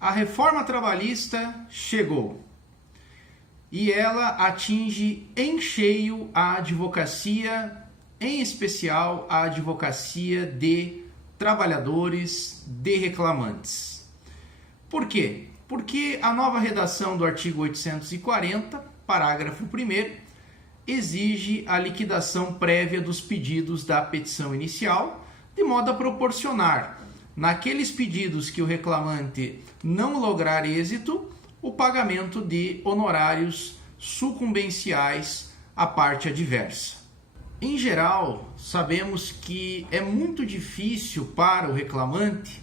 A reforma trabalhista chegou e ela atinge em cheio a advocacia, em especial a advocacia de trabalhadores, de reclamantes. Por quê? Porque a nova redação do artigo 840, parágrafo 1º, exige a liquidação prévia dos pedidos da petição inicial, de modo a proporcionar, naqueles pedidos que o reclamante não lograr êxito, o pagamento de honorários sucumbenciais à parte adversa. Em geral, sabemos que é muito difícil para o reclamante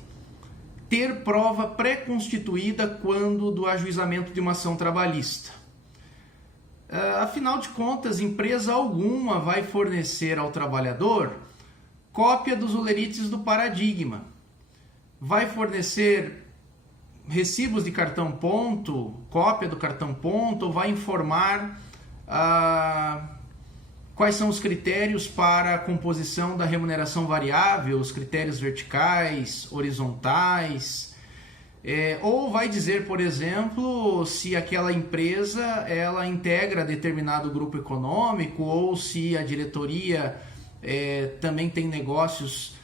ter prova pré-constituída quando do ajuizamento de uma ação trabalhista. Afinal de contas, empresa alguma vai fornecer ao trabalhador cópia dos olerites do paradigma, vai fornecer recibos de cartão ponto, cópia do cartão ponto, ou vai informar quais são os critérios para a composição da remuneração variável, os critérios verticais, horizontais, ou vai dizer, por exemplo, se aquela empresa ela integra determinado grupo econômico, ou se a diretoria também tem negócios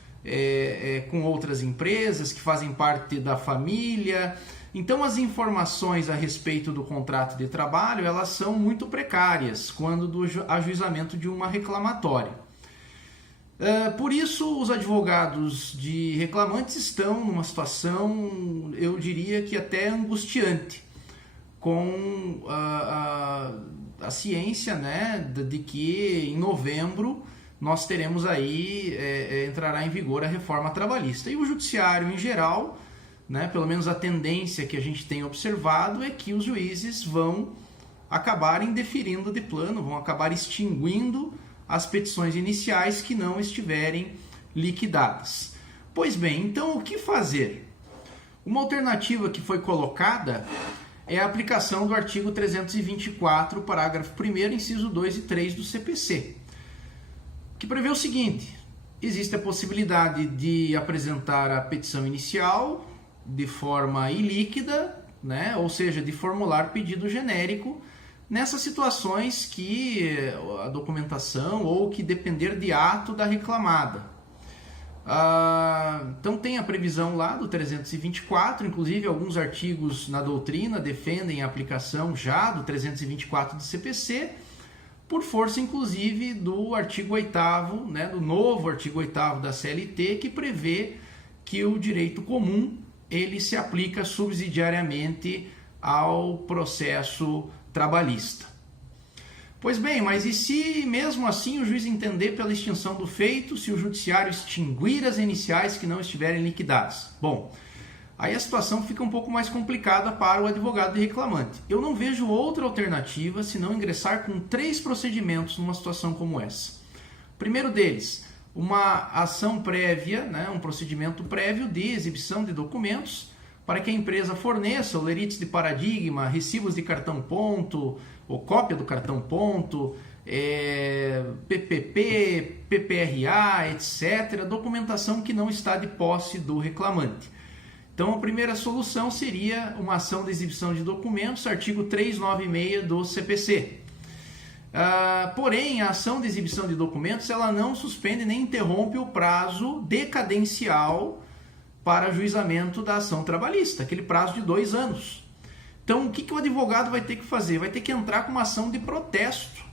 com outras empresas que fazem parte da família. Então as informações a respeito do contrato de trabalho elas são muito precárias quando do ajuizamento de uma reclamatória. Por isso os advogados de reclamantes estão numa situação, eu diria que até angustiante, com a ciência, né, de que em novembro nós teremos aí, entrará em vigor a reforma trabalhista. E o judiciário em geral, né, pelo menos a tendência que a gente tem observado é que os juízes vão acabar indeferindo de plano, vão acabar extinguindo as petições iniciais que não estiverem liquidadas. Pois bem, então o que fazer? Uma alternativa que foi colocada é a aplicação do artigo 324, parágrafo 1º, inciso 2 e 3 do CPC, que prevê o seguinte: existe a possibilidade de apresentar a petição inicial de forma ilíquida, né? Ou seja, de formular pedido genérico nessas situações que a documentação ou que depender de ato da reclamada. Então tem a previsão lá do 324, inclusive alguns artigos na doutrina defendem a aplicação já do 324 do CPC, por força inclusive do artigo 8º, né, do novo artigo 8º da CLT, que prevê que o direito comum ele se aplica subsidiariamente ao processo trabalhista. Pois bem, mas e se mesmo assim o juiz entender pela extinção do feito, se o judiciário extinguir as iniciais que não estiverem liquidadas? Bom, aí a situação fica um pouco mais complicada para o advogado de reclamante. Eu não vejo outra alternativa senão ingressar com 3 procedimentos numa situação como essa. O primeiro deles, uma ação prévia, né, um procedimento prévio de exibição de documentos para que a empresa forneça olerites de paradigma, recibos de cartão ponto, ou cópia do cartão ponto, PPP, PPRA, etc., documentação que não está de posse do reclamante. Então a primeira solução seria uma ação de exibição de documentos, artigo 396 do CPC. Porém, a ação de exibição de documentos ela não suspende nem interrompe o prazo decadencial para ajuizamento da ação trabalhista, aquele prazo de 2 anos. Então, o que o advogado vai ter que fazer? Vai ter que entrar com uma ação de protesto.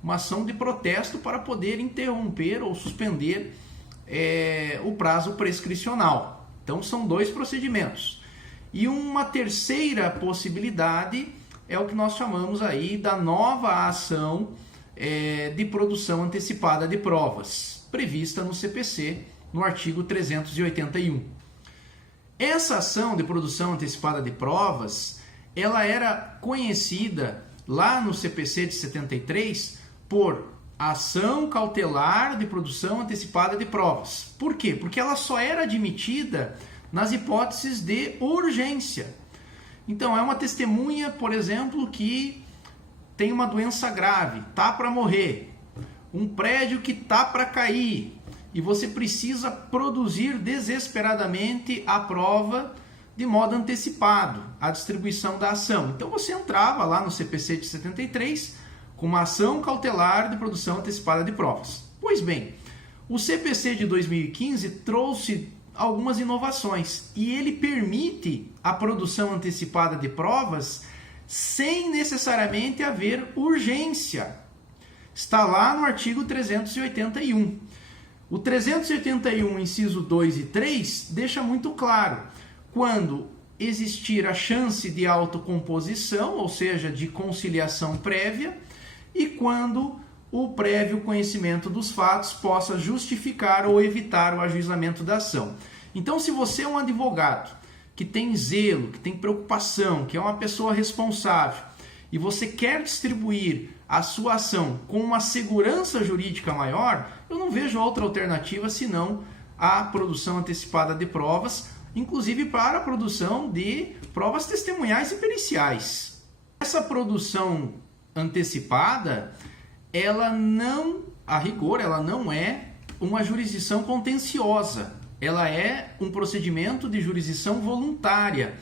Uma ação de protesto para poder interromper ou suspender o prazo prescricional. Então, são 2 procedimentos. E uma terceira possibilidade é o que nós chamamos aí da nova ação de produção antecipada de provas, prevista no CPC, no artigo 381. Essa ação de produção antecipada de provas, ela era conhecida lá no CPC de 73 por ação cautelar de produção antecipada de provas. Por quê? Porque ela só era admitida nas hipóteses de urgência. Então, é uma testemunha, por exemplo, que tem uma doença grave, tá para morrer, um prédio que tá para cair, e você precisa produzir desesperadamente a prova de modo antecipado a distribuição da ação. Então você entrava lá no CPC de 73 com uma ação cautelar de produção antecipada de provas. Pois bem, o CPC de 2015 trouxe algumas inovações e ele permite a produção antecipada de provas sem necessariamente haver urgência. Está lá no artigo 381. O 381, inciso 2 e 3, deixa muito claro, quando existir a chance de autocomposição, ou seja, de conciliação prévia, e quando o prévio conhecimento dos fatos possa justificar ou evitar o ajuizamento da ação. Então, se você é um advogado que tem zelo, que tem preocupação, que é uma pessoa responsável, e você quer distribuir a sua ação com uma segurança jurídica maior, eu não vejo outra alternativa senão a produção antecipada de provas, inclusive para a produção de provas testemunhais e periciais. Essa produção antecipada, ela não, a rigor, ela não é uma jurisdição contenciosa, ela é um procedimento de jurisdição voluntária,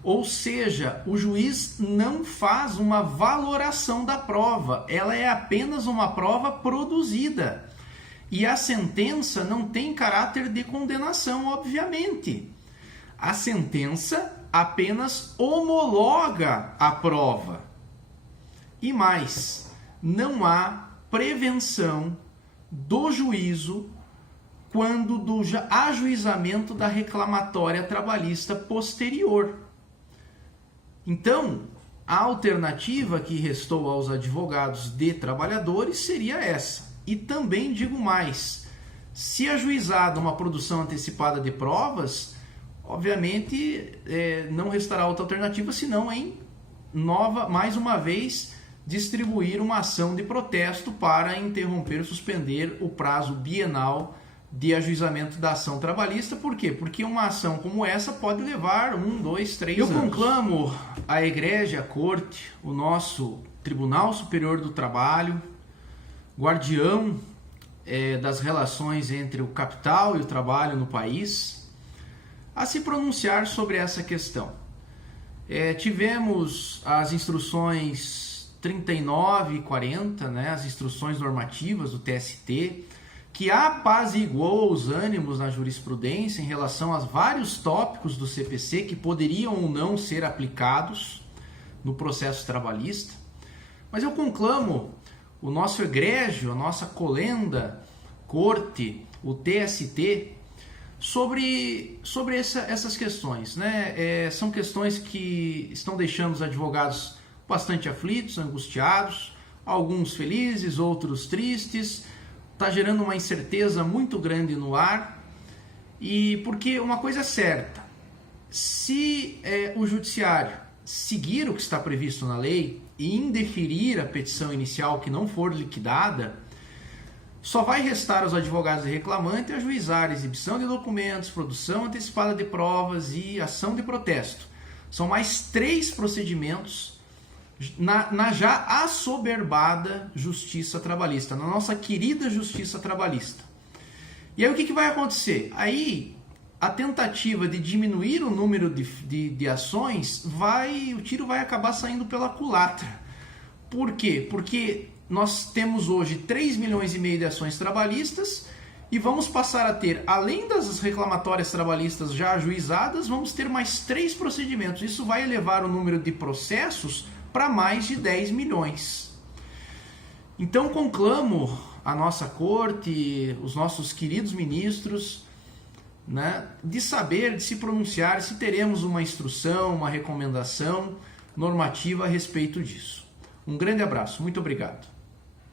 ou seja, o juiz não faz uma valoração da prova, ela é apenas uma prova produzida. E a sentença não tem caráter de condenação, obviamente. A sentença apenas homologa a prova. E mais, não há prevenção do juízo quando do ajuizamento da reclamatória trabalhista posterior. Então, a alternativa que restou aos advogados de trabalhadores seria essa. E também digo mais, se ajuizada uma produção antecipada de provas, obviamente não restará outra alternativa senão em mais uma vez, distribuir uma ação de protesto para interromper, suspender o prazo bienal de ajuizamento da ação trabalhista. Por quê? Porque uma ação como essa pode levar 1, 2, 3 anos. Eu conclamo a Egrégia, a Corte, o nosso Tribunal Superior do Trabalho, guardião das relações entre o capital e o trabalho no país, a se pronunciar sobre essa questão. Tivemos as instruções 39 e 40, né, as instruções normativas do TST, que apaziguou os ânimos na jurisprudência em relação a vários tópicos do CPC que poderiam ou não ser aplicados no processo trabalhista. Mas eu conclamo o nosso egrégio, a nossa colenda, corte, o TST, sobre essas questões, né? São questões que estão deixando os advogados bastante aflitos, angustiados, alguns felizes, outros tristes. Está gerando uma incerteza muito grande no ar, e porque uma coisa é certa, se o judiciário seguir o que está previsto na lei e indeferir a petição inicial que não for liquidada, só vai restar aos advogados e reclamantes ajuizar a exibição de documentos, produção antecipada de provas e ação de protesto. São mais 3 procedimentos na já assoberbada justiça trabalhista, na nossa querida justiça trabalhista. E aí o que vai acontecer? Aí a tentativa de diminuir o número de ações, o tiro vai acabar saindo pela culatra. Por quê? Porque nós temos hoje 3,5 milhões de ações trabalhistas e vamos passar a ter, além das reclamatórias trabalhistas já ajuizadas, vamos ter mais 3 procedimentos. Isso vai elevar o número de processos para mais de 10 milhões. Então conclamo a nossa corte, os nossos queridos ministros, né, de saber, de se pronunciar se teremos uma instrução, uma recomendação normativa a respeito disso. Um grande abraço, muito obrigado.